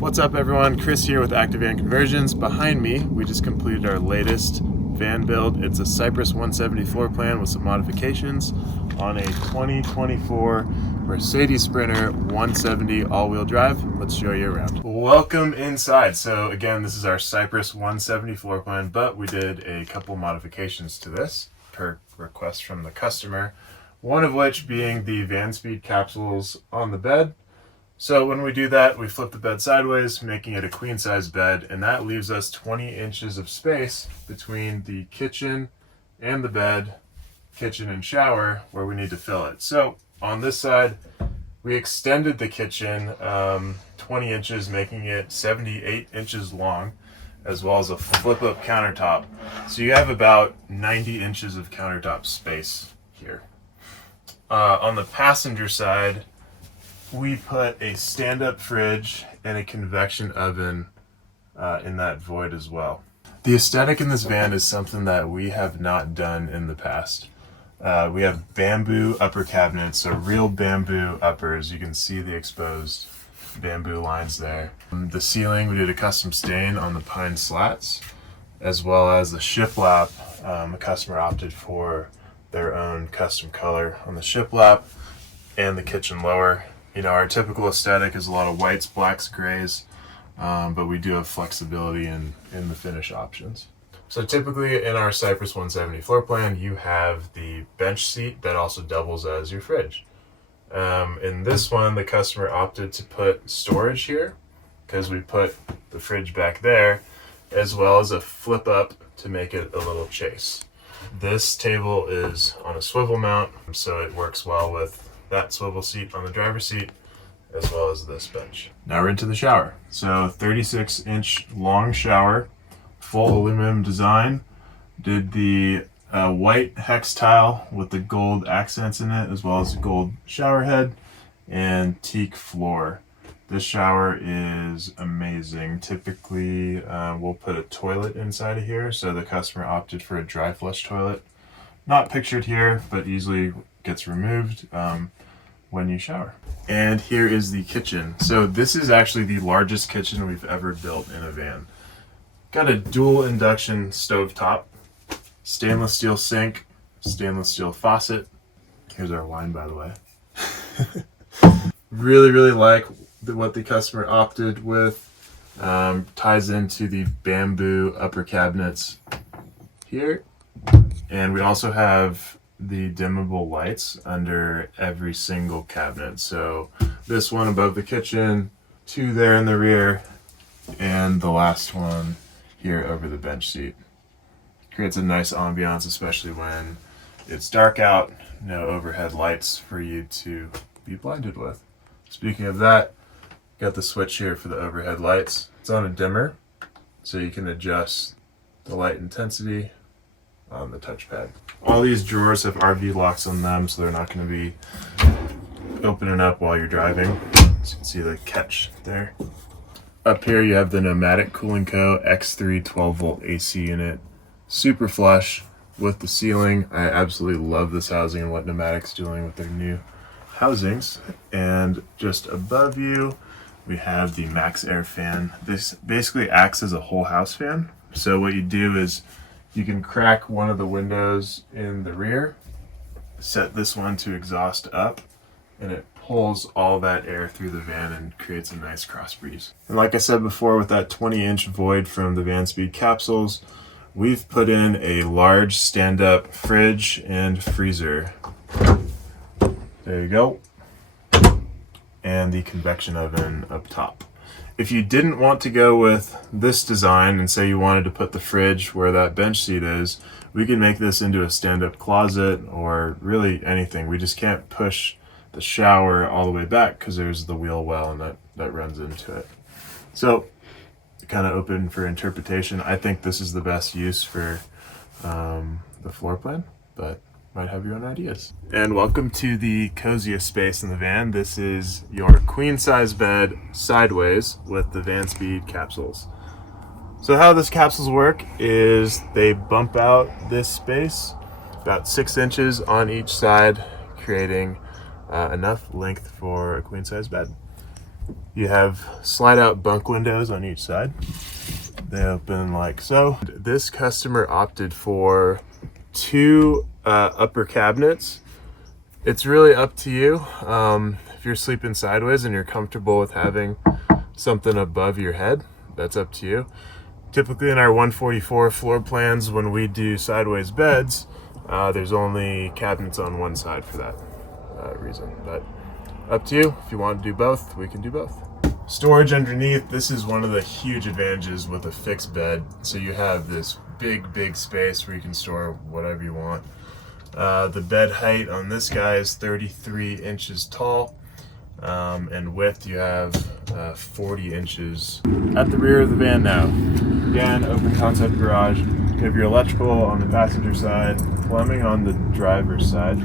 What's up everyone, Chris here with Active Van Conversions. Behind me, we just completed our latest van build. It's a Cypress 170 floor plan with some modifications on a 2024 Mercedes Sprinter 170 all-wheel drive. Let's show you around. Welcome inside. So again, this is our Cypress 170 floor plan, but we did a couple modifications to this per request from the customer. One of which being the van speed capsules on the bed. So when we do that, we flip the bed sideways, making it a queen size bed, and that leaves us 20 inches of space between the kitchen and the bed, kitchen and shower, where we need to fill it. So on this side, we extended the kitchen 20 inches, making it 78 inches long, as well as a flip up countertop. So you have about 90 inches of countertop space here. On the passenger side, we put a stand-up fridge and a convection oven in that void as well. The aesthetic in this van is something that we have not done in the past. We have bamboo upper cabinets, so real bamboo uppers. You can see the exposed bamboo lines there. The ceiling, we did a custom stain on the pine slats, as well as the shiplap. The customer opted for their own custom color on the shiplap and the kitchen lower. You know, our typical aesthetic is a lot of whites, blacks, grays, but we do have flexibility in the finish options. So typically in our Cypress 170 floor plan, you have the bench seat that also doubles as your fridge. In this one, the customer opted to put storage here because we put the fridge back there, as well as a flip up to make it a little chase. This table is on a swivel mount, so it works well with that swivel seat on the driver's seat, as well as this bench. Now we're into the shower. So 36-inch long shower, full aluminum design. Did the white hex tile with the gold accents in it, as well as the gold shower head and teak floor. This shower is amazing. Typically, we'll put a toilet inside of here, so the customer opted for a dry flush toilet. Not pictured here, but easily gets removed when you shower. And here is the kitchen. So this is actually the largest kitchen we've ever built in a van. Got a dual induction stove top, stainless steel sink, stainless steel faucet. Here's our wine, by the way. Really like what the customer opted with. Ties into the bamboo upper cabinets here. And we also have the dimmable lights under every single cabinet. So this one above the kitchen, two there in the rear, and the last one here over the bench seat. Creates a nice ambiance, especially when it's dark out. No overhead lights for you to be blinded with. Speaking of that, got the switch here for the overhead lights. It's on a dimmer, so you can adjust the light intensity on the touchpad. All these drawers have RV locks on them, so they're not going to be opening up while you're driving. As you can see the catch there. Up here you have the Pneumatic Cooling Co. X3 12-volt AC unit. Super flush with the ceiling. I absolutely love this housing and what Pneumatic's doing with their new housings. And just above you, we have the Max Air fan. This basically acts as a whole house fan. So what you do is you can crack one of the windows in the rear, set this one to exhaust up, and it pulls all that air through the van and creates a nice cross breeze. And like I said before, with that 20-inch void from the van speed capsules, we've put in a large stand-up fridge and freezer. There you go. And the convection oven up top. If you didn't want to go with this design and say you wanted to put the fridge where that bench seat is, we can make this into a stand-up closet or really anything. We just can't push the shower all the way back because there's the wheel well and that runs into it. So kind of open for interpretation. I think this is the best use for the floor plan, but might have your own ideas. And welcome to the coziest space in the van. This is your queen size bed sideways with the van speed capsules. So how this capsules work is they bump out this space about 6 inches on each side, creating enough length for a queen size bed. You have slide out bunk windows on each side. They open like so. This customer opted for two upper cabinets. It's really up to you. If you're sleeping sideways and you're comfortable with having something above your head, that's up to you. Typically in our 144 floor plans, when we do sideways beds, there's only cabinets on one side for that reason. But up to you. If you want to do both, we can do both. Storage underneath. This is one of the huge advantages with a fixed bed. So you have this big space where you can store whatever you want. The bed height on this guy is 33 inches tall, and width you have 40 inches. At the rear of the van now, again, open concept garage. You have your electrical on the passenger side, plumbing on the driver's side.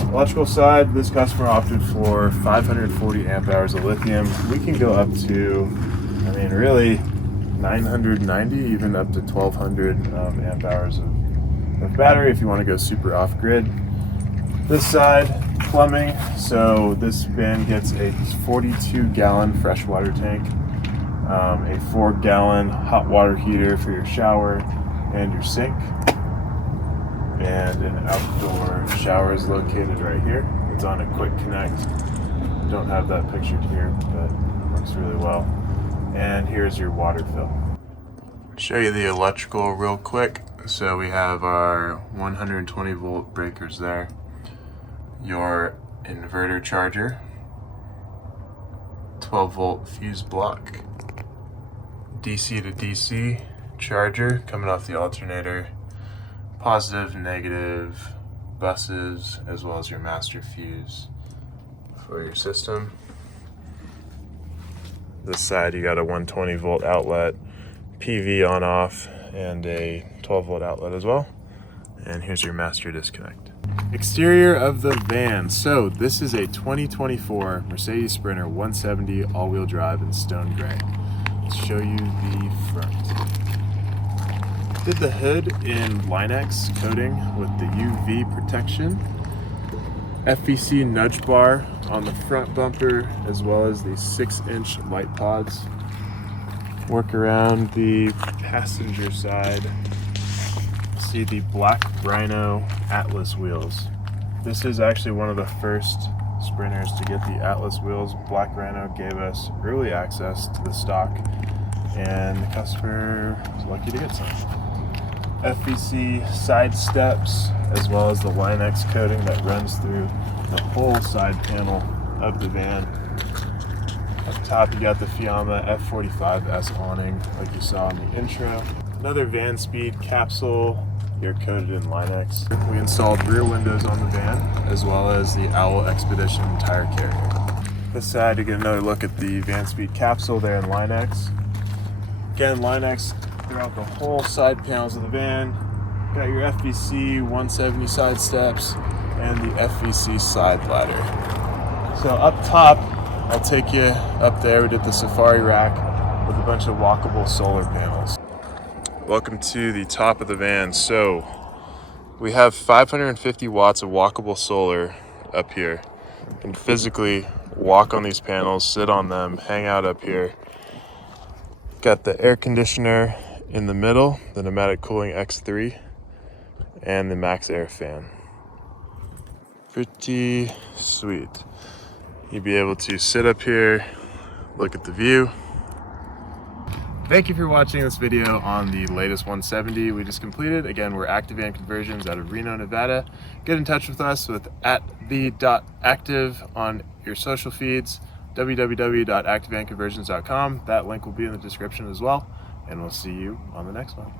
Electrical side, this customer opted for 540 amp hours of lithium. We can go up to, I mean, really 990, even up to 1200 amp hours of battery if you want to go super off grid. This side, plumbing. So this van gets a 42-gallon freshwater tank, a 4-gallon hot water heater for your shower and your sink, and an outdoor shower is located right here. It's on a quick connect. Don't have that pictured here, but works really well. And here's your water fill. Show you the electrical real quick. So we have our 120 volt breakers there, your inverter charger, 12 volt fuse block, DC to DC charger coming off the alternator, positive, negative buses, as well as your master fuse for your system. This side you got a 120 volt outlet, PV on off, and a 12 volt outlet as well. And here's your master disconnect. Exterior of the van. So this is a 2024 Mercedes Sprinter 170 all-wheel drive in stone gray. Let's show you the front. Did the hood in Line-X coating with the UV protection. FVC nudge bar on the front bumper, as well as the 6-inch light pods. Work around the passenger side. See the black Rhino Atlas wheels. This is actually one of the first Sprinters to get the Atlas wheels. Black Rhino gave us early access to the stock, and the customer was lucky to get some. FVC side steps, as well as the Line-X coating that runs through the whole side panel of the van. Up top you got the Fiamma F45S awning like you saw in the intro. Another van speed capsule here coated in Line-X. We installed rear windows on the van, as well as the Owl Expedition tire carrier. This side you get another look at the van speed capsule there in Line-X. Again, Line-X throughout the whole side panels of the van. Got your FVC 170 side steps and the FVC side ladder. So up top, I'll take you up there. We did the safari rack with a bunch of walkable solar panels. Welcome to the top of the van. So we have 550 watts of walkable solar up here. You can physically walk on these panels, sit on them, hang out up here. Got the air conditioner in the middle, the pneumatic cooling X3, and the max air fan. Pretty sweet. You'll be able to sit up here, look at the view. Thank you for watching this video on the latest 170 we just completed. Again, we're Active Van Conversions out of Reno, Nevada. Get in touch with us with @the.active on your social feeds, www.activevanconversions.com. That link will be in the description as well, and we'll see you on the next one.